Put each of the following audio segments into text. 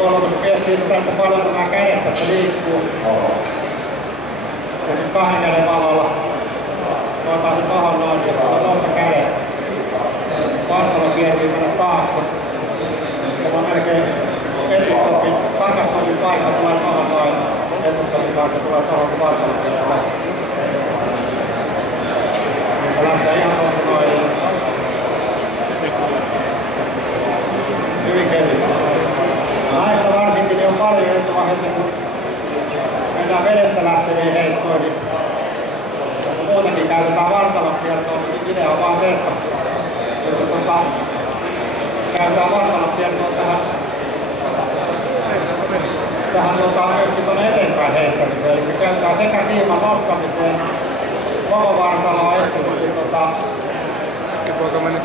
tuolla kun miettii, että paljon nämä kädet tässä liikkuu. Ja nyt 2 käden valolla voidaan se tohon noin, ja sitten tuossa kädet. Vartalo kierrii mennä taakse. Ja on melkein etustopin, takastopin paikka tulee tohon noin. Etustopin paikka tulee tohon, kun vartalo kierrii. Ja lähtee ihan tuossa noin. Hyvin kevyt. Naista varsinkin niin on paljon etuaheita, kun mennään vedestä lähteviin heittoihin. Jos muutenkin käytetään vartalokiertoa, niin idea on vaan se, että käytetään vartalokiertoa tähän myöskin tuonne eteenpäin heittämiseen. Eli käytetään sekä siiman nostamiseen, koko vartaloa, että sitten voiko mennä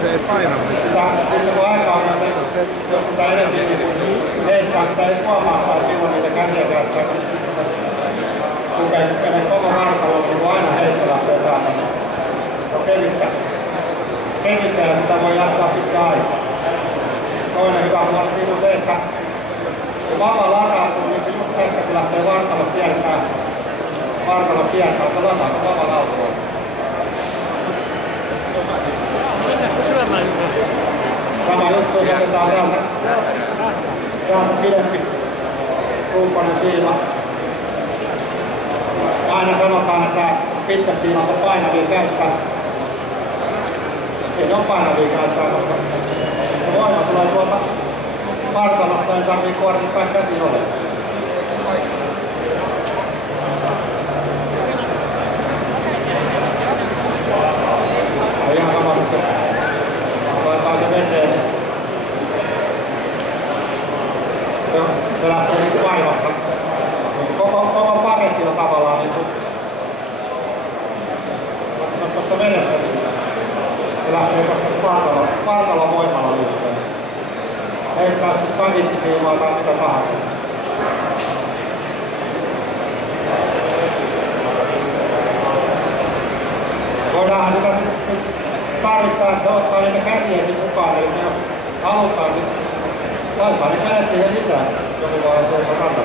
se ei paina mitään. Sitten kun aika on, jos sitä enemmän leikkaa, sitä ei huomaa, että milloin niitä käsiä käyttää. Kun menee koko vartaloon, niin aina heitto lähtee täältä. Se on kevyttä ja sitä voi jatkaa pitkään aikaa. Toinen hyvä puoli siinä on se, että kun vapa latautuu, niin just tästä kun lähtee vartalo kiertää, se latautuu vapa lautuu. Sama juttu, jos otetaan täältä pidempi ruupainen siima. Aina sanotaan, että pitkät siimat on painavia käyttää. Ei ne ole painavia käyttää, koska voima tulee tuolta vartalosta, ei tarvii kuormittaa käsi ollenkaan. Ihan sama, mutta laitetaan se veteen. Se lähtee niin vaivasta. Koko paketti on tavallaan niin kuin tuosta vedestä. Se lähtee tuosta vartalon voimalla liikkeelle. Heittää sitten spagettisiimaa tai mitä tahansa. Voidaanhan sitä sitten tarvittaessa ottaa niitä käsiäkin mukaan, eli jos halutaan, niin laittaa ne kädet siihen sisään, joku vaiheessa olisi kannattaa.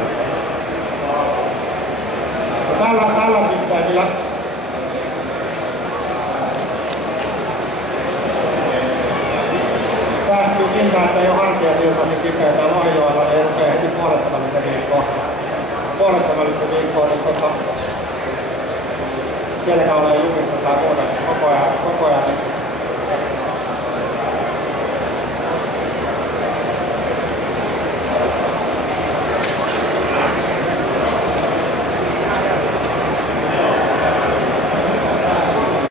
Tällä systeemillä säästyy siltä, että ei ole hartiat iltaisin kipeätä Lohijoella, niin ei rupea heti puolessa välissä viikkoa. Niin sielläkään ole jumissa tää koko